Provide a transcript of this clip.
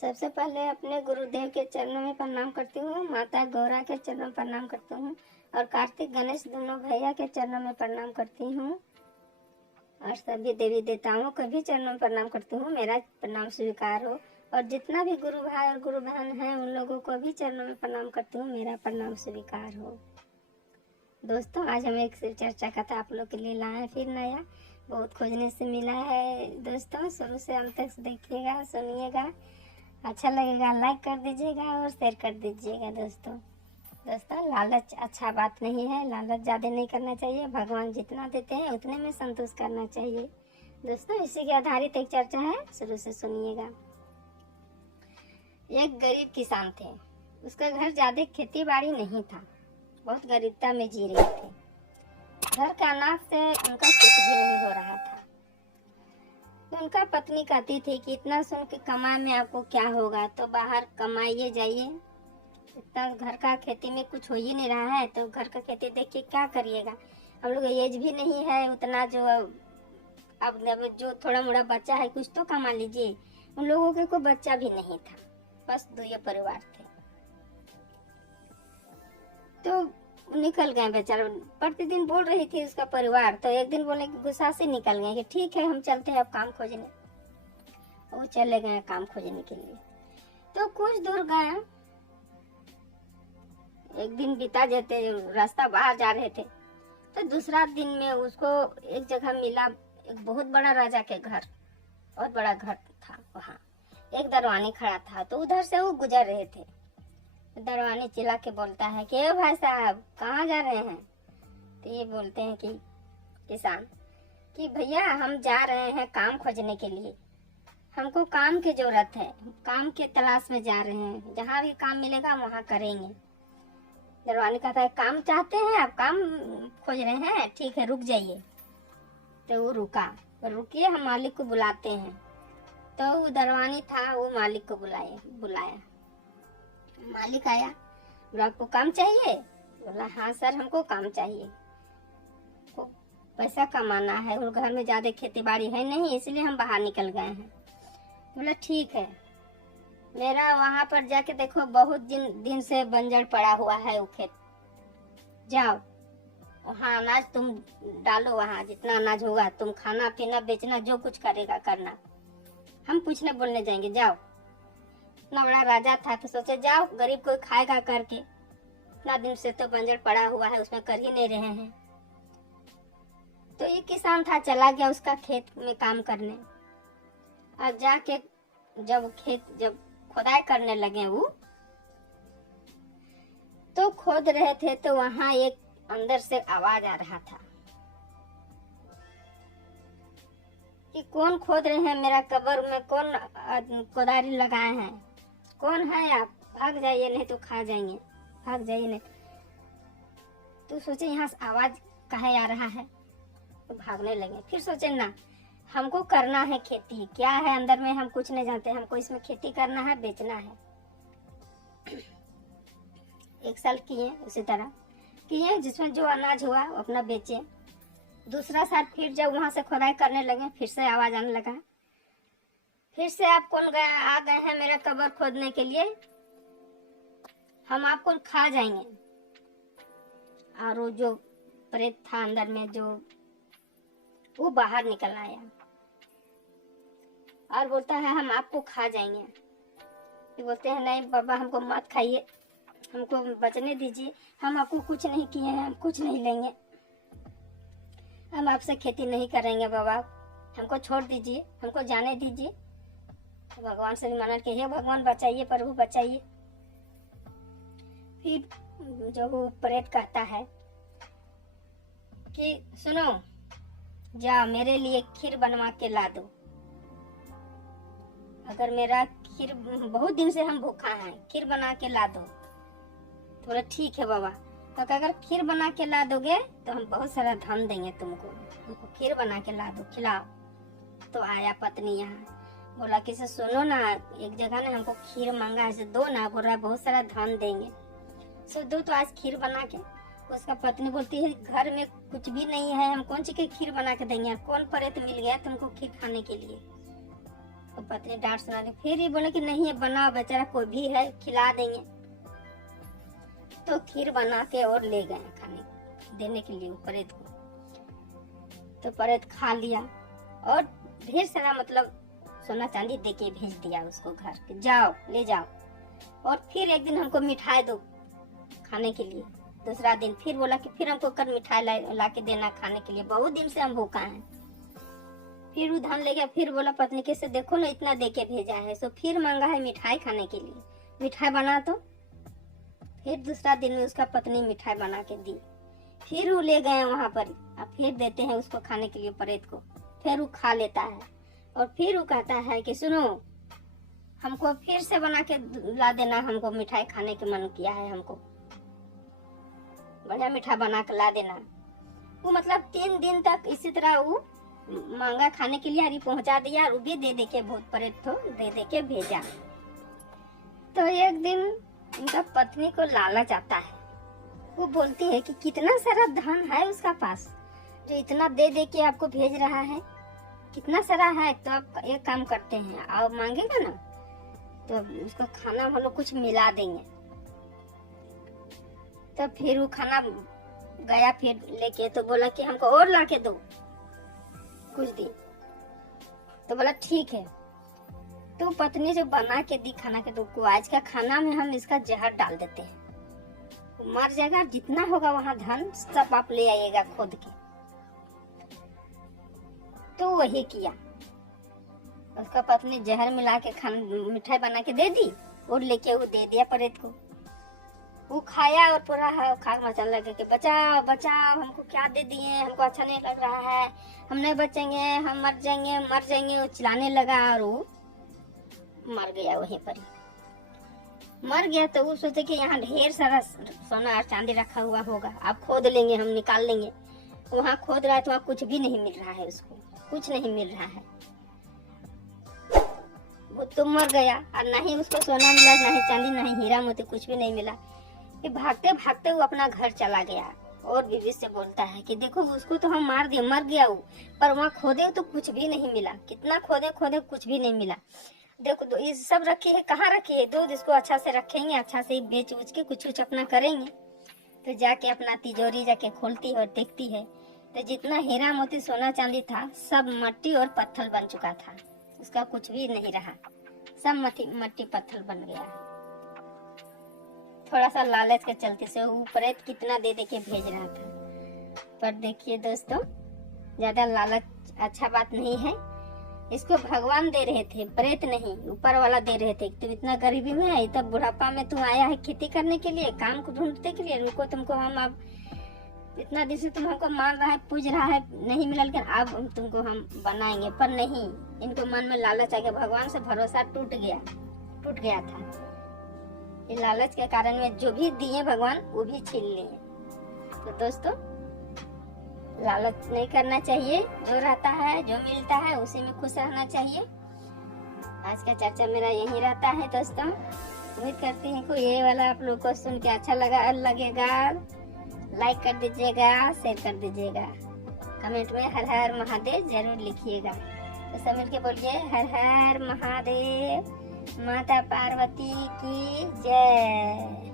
सबसे पहले अपने गुरुदेव के चरणों में प्रणाम करती हूँ, माता गौरा के चरणों में प्रणाम करती हूँ और कार्तिक गणेश दोनों भैया के चरणों में प्रणाम करती हूँ और सभी देवी देवताओं के भी चरणों में प्रणाम करती हूँ। मेरा प्रणाम स्वीकार हो और जितना भी गुरु भाई और गुरु बहन हैं उन लोगों को भी चरणों में प्रणाम करती हूँ, मेरा प्रणाम स्वीकार हो। दोस्तों, आज हम एक शिव चर्चा कथा आप लोग के लिए लाए हैं, फिर नया बहुत खोजने से मिला है। दोस्तों, शुरू से अंत तक देखिएगा, सुनिएगा, अच्छा लगेगा लाइक कर दीजिएगा और शेयर कर दीजिएगा। दोस्तों, लालच अच्छा बात नहीं है, लालच ज़्यादा नहीं करना चाहिए। भगवान जितना देते हैं उतने में संतुष्ट करना चाहिए। दोस्तों, इसी के आधारित एक चर्चा है, शुरू से सुनिएगा। एक गरीब किसान थे, उसका घर ज़्यादा खेती बाड़ी नहीं था, बहुत गरीबता में जी रहे थे। घर का अनाज से उनका कुछ भी नहीं हो रहा था। तो उनका पत्नी कहती थी कि इतना सुन के कमाए में आपको क्या होगा, तो बाहर कमाइए जाइए, इतना घर का खेती में कुछ हो ही नहीं रहा है, तो घर का खेती देख के क्या करिएगा। हम लोग एज भी नहीं है उतना, जो अब जो थोड़ा मोड़ा बच्चा है कुछ तो कमा लीजिए। उन लोगों के कोई बच्चा भी नहीं था, बस 2 परिवार थे। तो निकल गए बेचारे। प्रतिदिन बोल रही थी उसका परिवार, तो एक दिन बोले कि गुस्सा से निकल गए कि ठीक है हम चलते हैं अब काम खोजने। वो चले गए काम खोजने के लिए। तो कुछ दूर गए, एक दिन बीता जाते, रास्ता बाहर जा रहे थे, तो दूसरा दिन में उसको एक जगह मिला, एक बहुत बड़ा राजा के घर, बहुत बड़ा घर था। वहाँ एक दरवानी खड़ा था, तो उधर से वो गुजर रहे थे। दरवानी चिल्ला के बोलता है कि ए भाई साहब कहाँ जा रहे हैं। तो ये बोलते हैं कि किसान कि भैया हम जा रहे हैं काम खोजने के लिए, हमको काम की जरूरत है, काम के तलाश में जा रहे हैं, जहाँ भी काम मिलेगा वहाँ करेंगे। दरवानी कहता है काम चाहते हैं आप, काम खोज रहे हैं, ठीक है रुक जाइए। तो वो रुका, रुकिए हम मालिक को बुलाते हैं। तो वो दरवानी था, वो मालिक को बुलाया। मालिक आया, बोला आपको काम चाहिए? बोला हाँ सर हमको काम चाहिए, को पैसा कमाना है और घर में ज्यादा खेती बाड़ी है नहीं, इसलिए हम बाहर निकल गए हैं। बोला ठीक है, मेरा वहां पर जाके देखो बहुत दिन से बंजर पड़ा हुआ है वो खेत, जाओ वहाँ अनाज तुम डालो, वहाँ जितना अनाज होगा तुम खाना पीना बेचना जो कुछ करेगा करना, हम पूछने बोलने जाएंगे, जाओ। इतना बड़ा राजा था तो सोचे जाओ, गरीब कोई खाएगा करके, इतना दिन से तो बंजर पड़ा हुआ है उसमें कर ही नहीं रहे हैं। तो ये किसान था, चला गया उसका खेत में काम करने। और जाके जब खुदाई करने लगे वो, तो खोद रहे थे तो वहां एक अंदर से आवाज आ रहा था कि कौन खोद रहे हैं मेरा कब्र में, कौन कोदारी लगाए हैं, कौन है आप, भाग जाइए नहीं तो खा जाएंगे, भाग जाइए नहीं। तो सोचे यहाँ से आवाज कहाँ आ रहा है, तो भागने लगे। फिर सोचे ना हमको करना है खेती, क्या है अंदर में हम कुछ नहीं जानते, हमको इसमें खेती करना है, बेचना है। 1 साल किए, उसी तरह किए, जिसमें जो अनाज हुआ वो अपना बेचे। दूसरा साल फिर जब वहां से खुदाई करने लगे, फिर से आवाज आने लगा, फिर से आप कौन आ गए हैं मेरा कब्र खोदने के लिए, हम आपको खा जाएंगे। और वो जो प्रेत था अंदर में जो, वो बाहर निकल आया और बोलता है हम आपको खा जाएंगे। ये बोलते हैं नहीं बाबा हमको मत खाइए, हमको बचने दीजिए, हम आपको कुछ नहीं किए हैं, हम कुछ नहीं लेंगे, हम आपसे खेती नहीं करेंगे बाबा, हमको छोड़ दीजिए, हमको जाने दीजिए। तो भगवान से भी मना कि हे भगवान बचाइए, प्रभु बचाइए। फिर जो वो प्रेत कहता है कि सुनो, जाओ मेरे लिए खीर बनवा के ला दो, अगर मेरा खीर, बहुत दिन से हम भूखा हैं, खीर बना के ला दो। तो बोले ठीक है बाबा, तो अगर खीर बना के ला दोगे तो हम बहुत सारा धन देंगे तुमको, हमको खीर बना के ला दो, खिलाओ। तो आया पत्नी यहाँ, बोला कि सुनो ना, एक जगह ने हमको खीर मांगा है, दो ना, बोल रहा है बहुत सारा धन देंगे, सो दो तो आज खीर बना के। उसका पत्नी बोलती है घर में कुछ भी नहीं है, हम कौन सी की खीर बना के देंगे, कौन प्रेत मिल गया तुमको खीर खाने के लिए। उसको पत्नी डांट सुना दी। फिर ये बोले कि नहीं ये बनाओ, बेचारा कोई भी है खिला देंगे। तो खीर बना के और ले गए खाने देने के लिए प्रेत को। तो प्रेत खा लिया और ढेर सारा मतलब सोना चांदी दे के भेज दिया उसको घर के, जाओ ले जाओ। और फिर एक दिन हमको मिठाई दो खाने के लिए। दूसरा दिन फिर बोला कि फिर हमको कल मिठाई ला के देना खाने के लिए, बहुत दिन से हम भूखा हैं। फिर वो धन ले गया। फिर बोला पत्नी के से देखो ना इतना दे के भेजा है। सो फिर मांगा है मिठाई खाने के लिए, मिठाई बना। तो फिर दूसरा दिन में उसका पत्नी मिठाई बना के दी। फिर वो ले गए वहां पर, अब फिर देते हैं उसको खाने के लिए प्रेत को। फिर वो खा लेता है और फिर वो कहता है कि सुनो हमको फिर से बना के ला देना, हमको मिठाई खाने के मन किया है, हमको बढ़िया मिठाई बना के ला देना। वो मतलब 3 दिन तक इसी तरह वो मांगा खाने के लिए, हरी पहुंचा दिया और वो भी दे के भूत प्रेत को दे के भेजा। तो एक दिन उनका पत्नी को लालच आता है। वो बोलती है कि कितना सारा धन है उसका पास जो इतना दे के आपको भेज रहा है, कितना सारा है। तो आप एक काम करते हैं, आप मांगेगा ना तो उसको खाना हम लोग कुछ मिला देंगे। तो फिर वो खाना गया फिर लेके, तो बोला कि हमको और ला के दो कुछ दिन। तो बोला ठीक है। तो पत्नी जो बना के दी खाना के, तो आज का खाना में हम इसका जहर डाल देते हैं, मर जाएगा। जितना होगा वहाँ धन सब आप ले आइएगा खुद के। तो वही किया। उसका पत्नी जहर मिला के मिठाई बना के दे दी और लेके वो दे दिया प्रेत को। वो खाया और पूरा खाक मचाने लगे कि बचाओ बचाओ, हमको क्या दे दिए, हमको अच्छा नहीं लग रहा है, हम नहीं बचेंगे, हम मर जाएंगे मर जाएंगे। वो चिल्लाने लगा और वो मर गया वहीं पर। मर गया तो वो सोचे कि यहाँ ढेर सारा सोना और चांदी रखा हुआ होगा, आप खोद लेंगे, हम निकाल लेंगे। वहाँ खोद रहा है तो वहाँ कुछ भी नहीं मिल रहा है, उसको कुछ नहीं मिल रहा है। वो तो मर गया और ना ही उसको सोना मिला, ना ही चांदी, ना ही हीरा मोती, कुछ भी नहीं मिला। ये भागते भागते वो अपना घर चला गया और बीवी से बोलता है कि देखो उसको तो हम मार दिए, मर गया वो, पर वहाँ खोदे तो कुछ भी नहीं मिला। कितना खोदे खोदे कुछ भी नहीं मिला। देखो ये सब रखी है, कहाँ रखी है? दूध इसको अच्छा से रखेंगे, अच्छा से बेच उच के कुछ अपना करेंगे। तो जाके अपना तिजोरी जाके खोलती है और देखती है तो जितना हीरा मोती सोना चांदी था सब मट्टी और पत्थर बन चुका था, उसका कुछ भी नहीं रहा, सब मट्टी पत्थर बन गया। थोड़ा सा लालच के चलते से वो प्रेत कितना दे के भेज रहा था। पर देखिए दोस्तों, ज्यादा लालच अच्छा बात नहीं है। इसको भगवान दे रहे थे, प्रेत नहीं, ऊपर वाला दे रहे थे। तुम इतना गरीबी में है, तब बुढ़ापा में तू आया है खेती करने के लिए, काम को ढूंढने के लिए, रुको तुमको हम अब इतना दिन से तुम हमको मान रहा है, पूज रहा है, नहीं मिला, लेकिन अब तुमको हम बनाएंगे। पर नहीं, इनको मन में लालच आ गया, भगवान से भरोसा टूट गया था। ये लालच के कारण में जो भी दिए भगवान वो भी छीन लिए। तो दोस्तों, लालच नहीं करना चाहिए, जो रहता है जो मिलता है उसी में खुश रहना चाहिए। आज का चर्चा मेरा यही रहता है दोस्तों। उम्मीद करती हूँ कि ये वाला आप लोग को सुन के अच्छा लगेगा। लाइक कर दीजिएगा, शेयर कर दीजिएगा, कमेंट में हर हर महादेव जरूर लिखिएगा। तो सब मिलके बोलिए हर हर महादेव, माता पार्वती की जय।